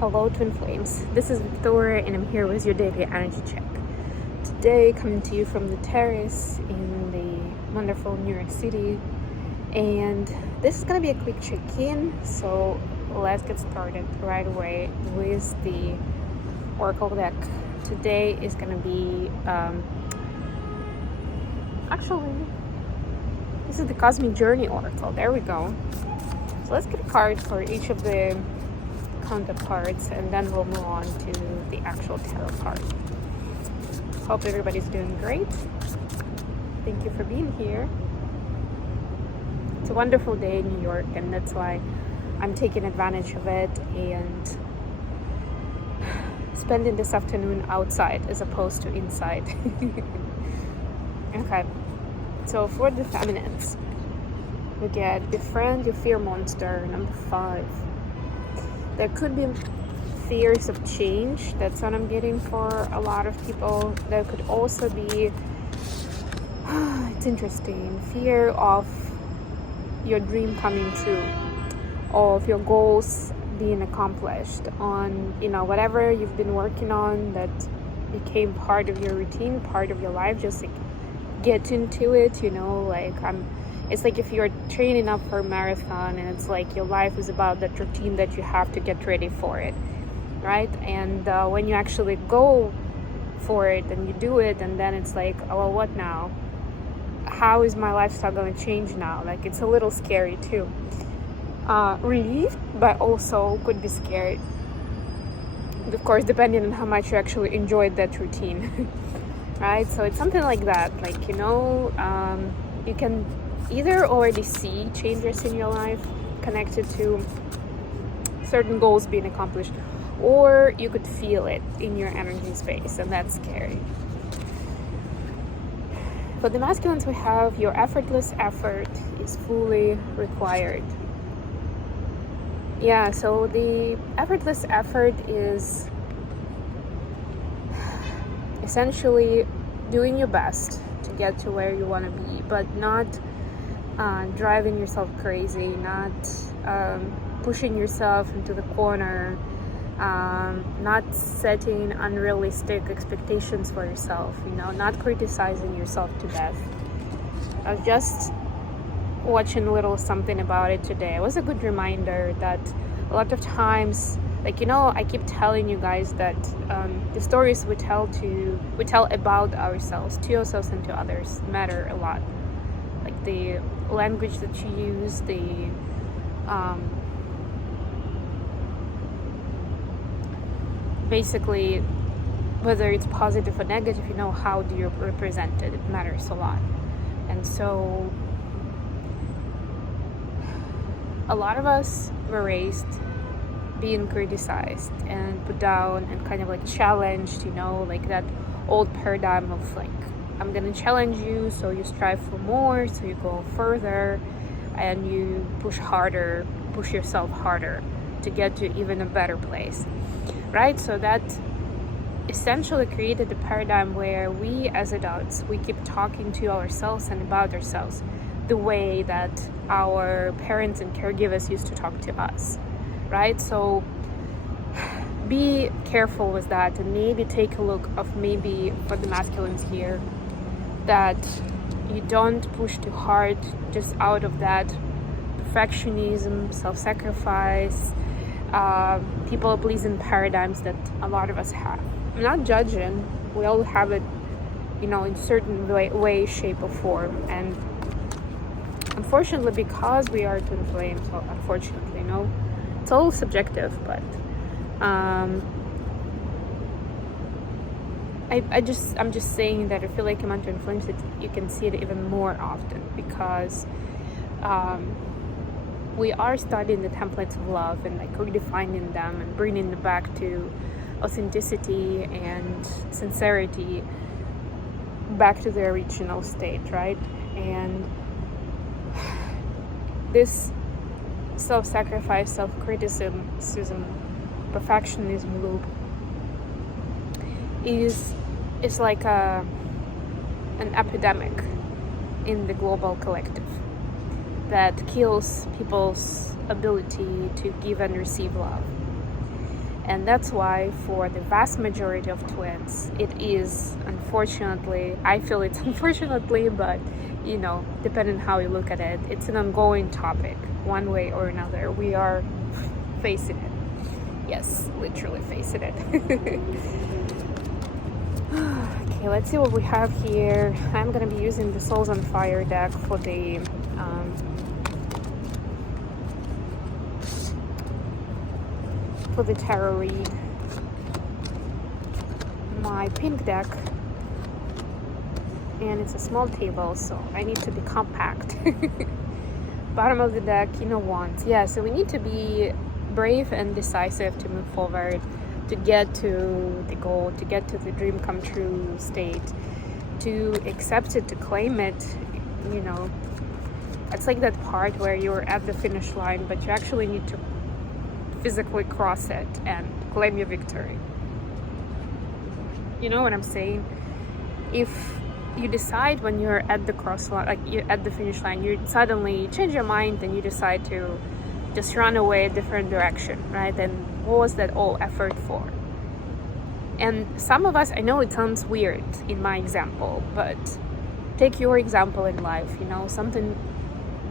Hello Twin Flames, this is Victoria and I'm here with your daily energy check. Today coming to you from the terrace in the wonderful New York City, and this is going to be a quick check-in, so let's get started right away with the oracle deck. Today is going to be actually this is the Cosmic Journey Oracle. There we go. So let's get a card for each of the counterparts and then we'll move on to the actual tarot card. Hope everybody's doing great. Thank you for being here. It's a wonderful day in New York and that's why I'm taking advantage of it and spending this afternoon outside as opposed to inside. Okay, so for the feminines, we get befriend your fear monster, number 5. There could be fears of change. That's what I'm getting for a lot of people. There could also be, it's interesting, fear of your dream coming true, of your goals being accomplished, on, whatever you've been working on that became part of your routine, part of your life, just like get into it, it's like if you're training up for a marathon and it's like your life is about that routine that you have to get ready for it, right? And when you actually go for it and you do it, and then it's like, oh, well, what now? How is my lifestyle going to change now? Like, it's a little scary too. Relieved, but also could be scared. Of course, depending on how much you actually enjoyed that routine, right? So it's something like that. You can either already see changes in your life connected to certain goals being accomplished, or you could feel it in your energy space, and that's scary. For the masculines, we have your effortless effort is fully required. Yeah, so the effortless effort is essentially doing your best to get to where you want to be, but not driving yourself crazy, not pushing yourself into the corner, not setting unrealistic expectations for yourself, not criticizing yourself to death. I was just watching a little something about it today. It was a good reminder that a lot of times, I keep telling you guys that the stories we tell about ourselves, to yourselves and to others, matter a lot. Like the language that you use, the basically whether it's positive or negative, how do you represent it? It matters a lot. And so a lot of us were raised being criticized and put down and kind of challenged, that old paradigm of I'm gonna challenge you, so you strive for more, so you go further and you push yourself harder to get to even a better place, right? So that essentially created a paradigm where we as adults, we keep talking to ourselves and about ourselves the way that our parents and caregivers used to talk to us, right? So be careful with that, and maybe take a look of maybe for the masculines here, that you don't push too hard just out of that perfectionism, self-sacrifice, people-pleasing paradigms that a lot of us have. I'm not judging, we all have it, in certain way, shape or form, and unfortunately, because we are twin flames, well, unfortunately, it's all subjective, but I'm just saying that I feel like among twin flames that you can see it even more often, because we are studying the templates of love and redefining them and bringing them back to authenticity and sincerity, back to their original state, right? And this self-sacrifice, self-criticism, perfectionism loop is like an epidemic in the global collective that kills people's ability to give and receive love. And that's why for the vast majority of twins, it is, unfortunately, I feel it's unfortunately, but you know, depending on how you look at it, it's an ongoing topic, one way or another. We are facing it. Yes, literally facing it. Okay, let's see what we have here. I'm gonna be using the Souls on Fire deck for the tarot read. My pink deck, and it's a small table, so I need to be compact. Bottom of the deck, Wands. Yeah, so we need to be brave and decisive to move forward, to get to the goal, to get to the dream come true state, to accept it, to claim it. It's like that part where you're at the finish line, but you actually need to physically cross it and claim your victory. You know what I'm saying? If you decide when you're at the cross line, like you're at the finish line, you suddenly change your mind and you decide to just run away a different direction, right? And what was that all effort for? And some of us, I know it sounds weird in my example, but take your example in life, something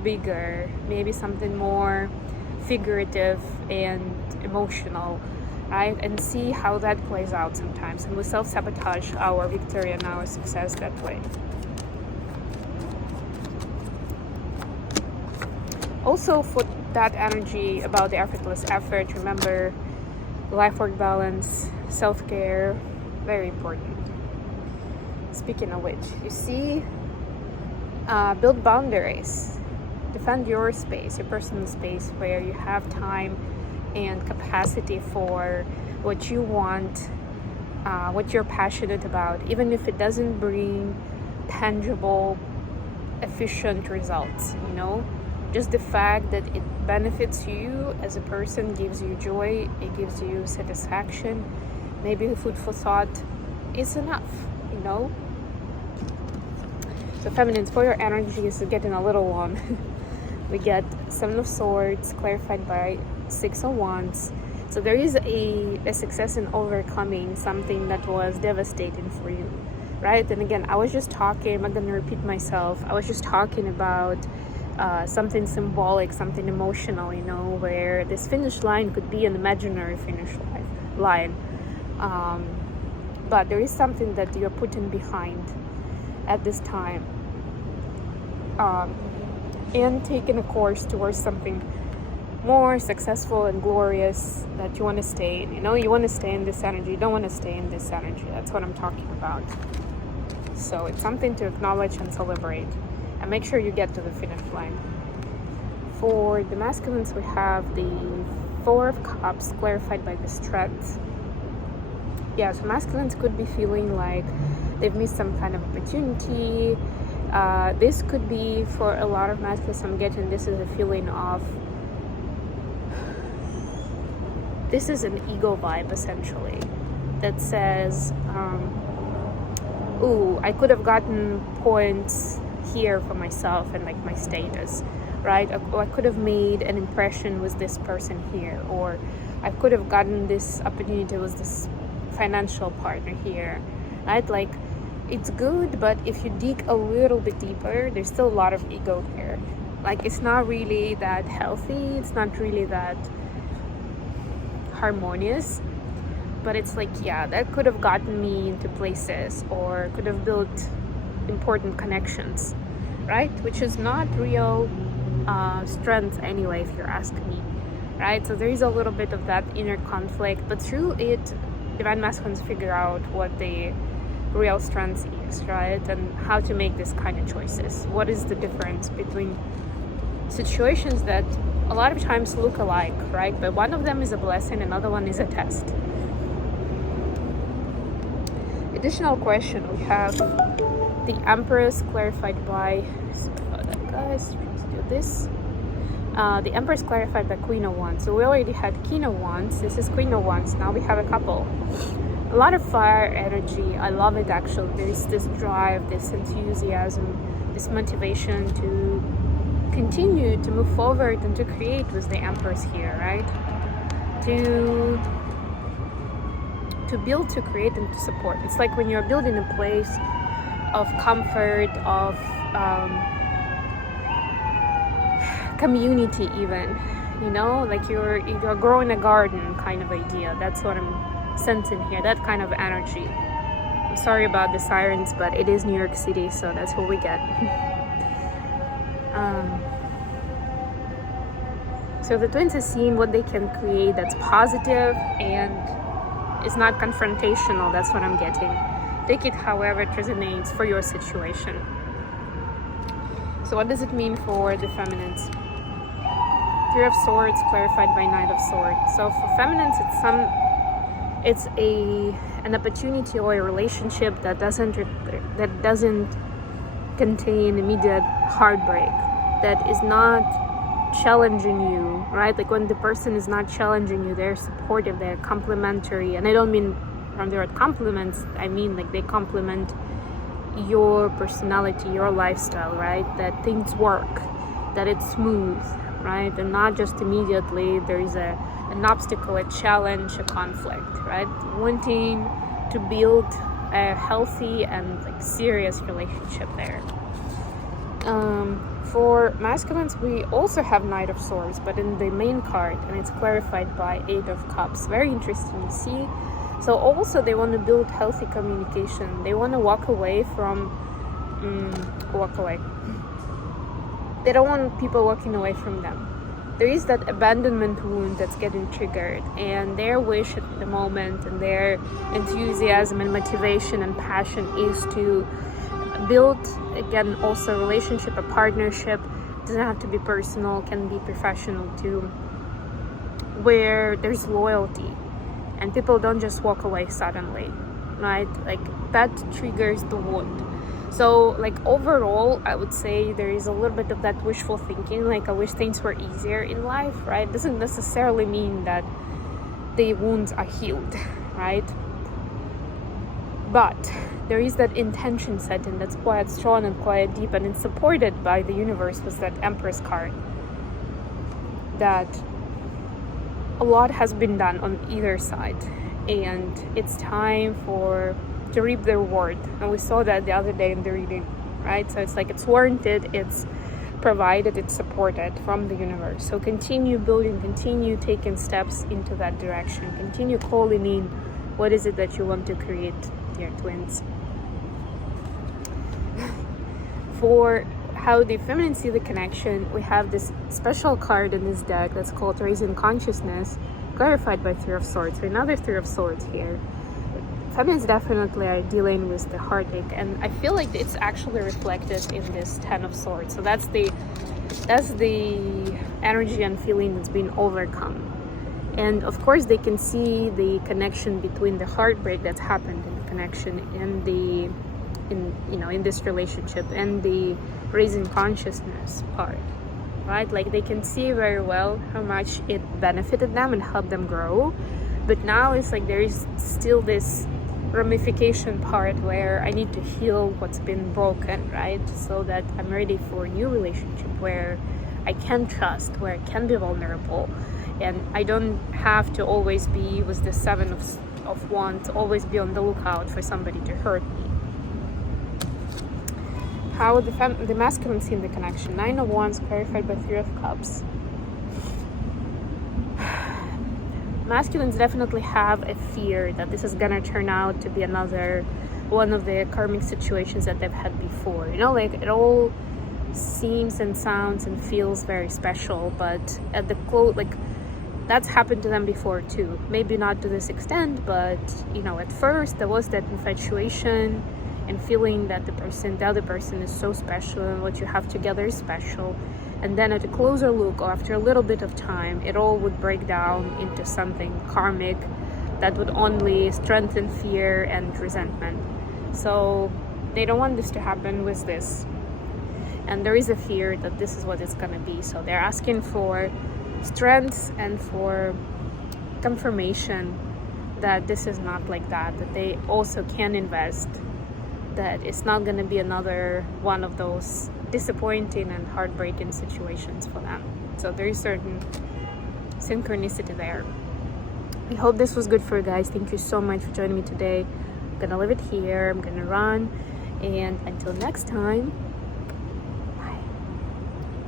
bigger, maybe something more figurative and emotional, right? And see how that plays out sometimes. And we self-sabotage our victory and our success that way. Also, for that energy about the effortless effort, remember life-work balance, self-care, very important. Speaking of which, you see, build boundaries. Defend your space, your personal space, where you have time and capacity for what you want, what you're passionate about, even if it doesn't bring tangible, efficient results, Just the fact that it benefits you as a person, gives you joy, it gives you satisfaction, maybe food for thought, is enough, So feminines, for your energy is getting a little long. We get Seven of Swords clarified by Six of Wands. So there is a success in overcoming something that was devastating for you, right? And again, I was just talking, I'm not going to repeat myself, I was just talking about something symbolic, something emotional, where this finish line could be an imaginary finish line. But there is something that you're putting behind at this time. And taking a course towards something more successful and glorious that you want to stay in. You want to stay in this energy. You don't want to stay in this energy. That's what I'm talking about. So it's something to acknowledge and celebrate. And make sure you get to the finish line. For the masculines, we have the Four of Cups clarified by the Strength. Yeah, so masculines could be feeling like they've missed some kind of opportunity. This could be, for a lot of masculines, I'm getting this is a feeling of, this is an ego vibe essentially that says, ooh, I could have gotten points here for myself and like my status, right? Or I could have made an impression with this person here, or I could have gotten this opportunity with this financial partner here, right? Like, it's good, but if you dig a little bit deeper, there's still a lot of ego here. Like, it's not really that healthy, it's not really that harmonious, but it's like, yeah, that could have gotten me into places or could have built important connections, right? Which is not real strength anyway, if you're asking me, right? So there is a little bit of that inner conflict, but through it, divine masculines figure out what the real strength is, right? And how to make this kind of choices. What is the difference between situations that a lot of times look alike, right? But one of them is a blessing, another one is a test. Additional question, we have the Empress clarified by, guys, let's do this. The Empress clarified by Queen of Wands. So we already had King of Wands, this is Queen of Wands, now we have a couple. A lot of fire energy, I love it actually. There's this drive, this enthusiasm, this motivation to continue to move forward and to create with the Empress here, right? To to build, to create, and to support. It's like when you're building a place of comfort, of community even, you know, like you're growing a garden kind of idea. That's what I'm sensing here, that kind of energy. I'm sorry about the sirens, but it is New York City, so that's what we get. So the twins are seeing what they can create that's positive and is not confrontational. That's what I'm getting. Take it however it resonates for your situation. So what does it mean for the feminines? Three of Swords clarified by Knight of Swords. So for feminines, it's an opportunity or a relationship that doesn't contain immediate heartbreak, that is not challenging you, right? Like when the person is not challenging you, they're supportive, they're complimentary, and I don't mean from the word compliments, I mean like they complement your personality, your lifestyle, right? That things work, that it's smooth, right? And not just immediately there is an obstacle, a challenge, a conflict, right? Wanting to build a healthy and like serious relationship there. For masculines, we also have Knight of Swords, but in the main card, and it's clarified by Eight of Cups. Very interesting to see. So also they want to build healthy communication. They want to walk away. They don't want people walking away from them. There is that abandonment wound that's getting triggered, and their wish at the moment and their enthusiasm and motivation and passion is to build, again, also a relationship, a partnership. It doesn't have to be personal, can be professional too, where there's loyalty and people don't just walk away suddenly, right? Like that triggers the wound. So like overall, I would say there is a little bit of that wishful thinking, like I wish things were easier in life, right? Doesn't necessarily mean that the wounds are healed, right? But there is that intention set in that's quite strong and quite deep, and it's supported by the universe with that Empress card, that a lot has been done on either side and it's time to reap the reward. And we saw that the other day in the reading, right? So it's like it's warranted, it's provided, it's supported from the universe. So continue building, continue taking steps into that direction, continue calling in what is it that you want to create, dear twins. For how the feminine see the connection, we have this special card in this deck that's called Raising Consciousness, clarified by Three of Swords. So another Three of Swords here. Feminines definitely are dealing with the heartache, and I feel like it's actually reflected in this Ten of Swords. So that's the energy and feeling that's been overcome. And of course they can see the connection between the heartbreak that's happened in the connection and in this relationship and the raising consciousness part, right? Like they can see very well how much it benefited them and helped them grow. But now it's like there is still this ramification part where I need to heal what's been broken, right? So that I'm ready for a new relationship where I can trust, where I can be vulnerable. And I don't have to always be with the Seven of Wands, always be on the lookout for somebody to hurt me. How the masculine see the connection. Nine of Wands clarified by Three of Cups. Masculines definitely have a fear that this is gonna turn out to be another one of the karmic situations that they've had before. You know, like it all seems and sounds and feels very special, but at the quote, like that's happened to them before too. Maybe not to this extent, but you know, at first there was that infatuation and feeling that the other person is so special and what you have together is special. And then at a closer look, or after a little bit of time, it all would break down into something karmic that would only strengthen fear and resentment. So they don't want this to happen with this. And there is a fear that this is what it's gonna be. So they're asking for strength and for confirmation that this is not like that they also can invest, that it's not going to be another one of those disappointing and heartbreaking situations for them. So there is certain synchronicity there. I hope this was good for you guys. Thank you so much for joining me today. I'm gonna leave it here. I'm gonna run, and until next time,